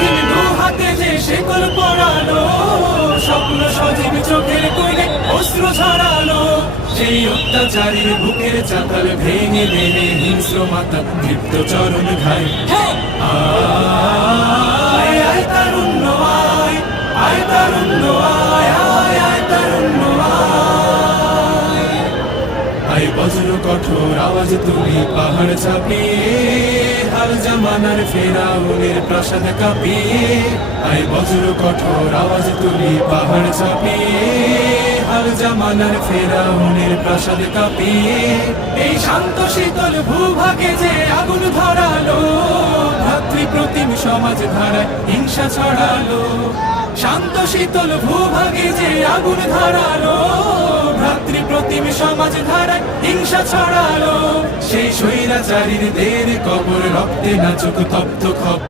স্বাধীন দু হাতে যে শেকল পড়ালো, স্বপ্ন সজীব চোখের কোলে অশ্রু ঝরালো। সেই অত্যাচারীর বুকের চাতাল ভেঙে দেবে হিংস্র মাতা তৃপ্ত চরণ ঘাই। আয় আয় তারুণ্য আয়, আয় তারুণ্য আয়, আয় আয় তারুণ্য আয়। আয় বজ্র কঠোর আওয়াজ তুলি পাহাড় চাপিয়ে, হাল জামানার ফেরাউনের প্রাসাদ কাঁপিয়ে। আয় বজ্র কঠোর আওয়াজ তুলি পাহাড় চাপিয়ে, হাল জামানার ফেরাউনের প্রাসাদ কাঁপিয়ে। এই শান্ত শীতল ভূভাগে যে আগুন ধরালো, ভাতৃপ্রতিম সমাজ ধারায় হিংসা ছড়ালো। শান্ত শীতল ভূভাগে যে আগুন ধরালো, ভাতৃপ্রতিম সমাজ ধারায় হিংসা ছড়ালো। সেই স্বৈরাচারীর দের কবর রক্তে নাচুক তপ্ত খপ।